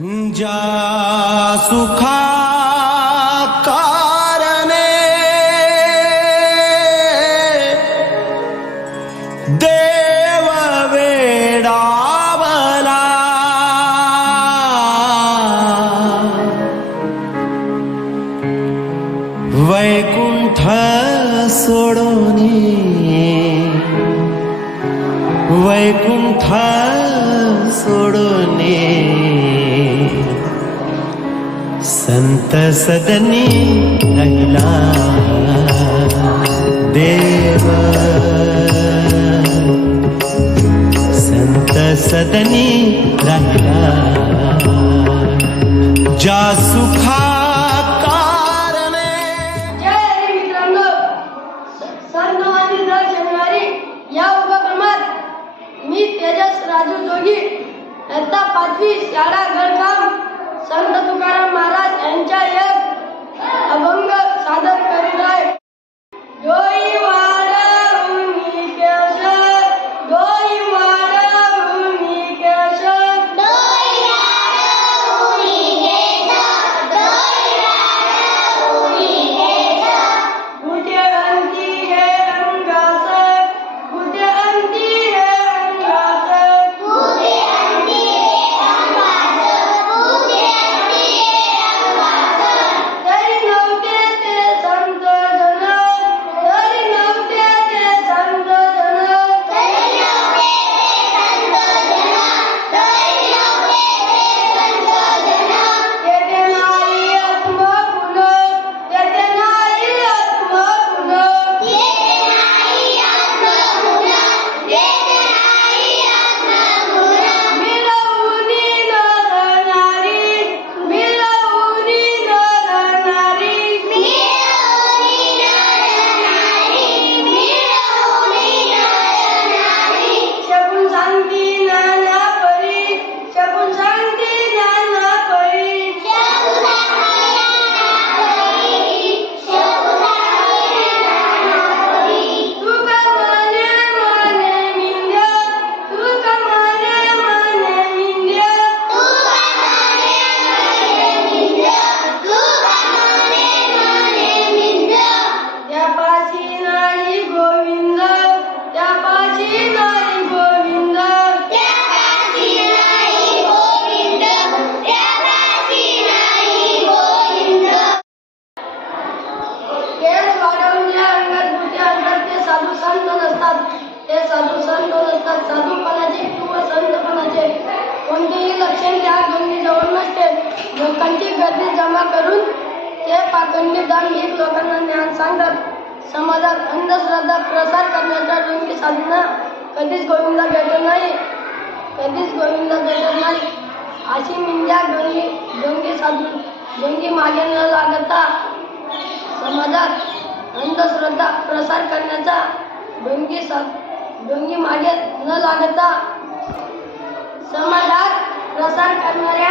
ज्या सुखा कारणे देव वेडावला वैकुंठ सोडोनी। वैकुंठ सोडोने। संत सदनी रहिला देव। संत सदनी रहिला। जा सुखा शाळा घरकाम संत तुकाराम महाराज यांच्या एक अभंग सादर करीत आहे संत साधूपणाचे किंवा संतपणाचे कोणतेही लक्षण त्या गंगी जवळ नसते. लोकांची गर्दी जमा करून ते पाखंडी दान घेत लोकांना ज्ञान सांगतात. समाजात अंधश्रद्धा प्रसार करण्याच्या डोंगी साधना कधीच गोविंदा भेटत नाही. कधीच गोविंदा भेटत नाही. अशी मिंजा डोंगी डोंगी साधू डोंगी मागे न लागता समाजात अंधश्रद्धा प्रसार करण्याचा डोंगी सा डोंगी मागे न लागता समाजात प्रसार करणाऱ्या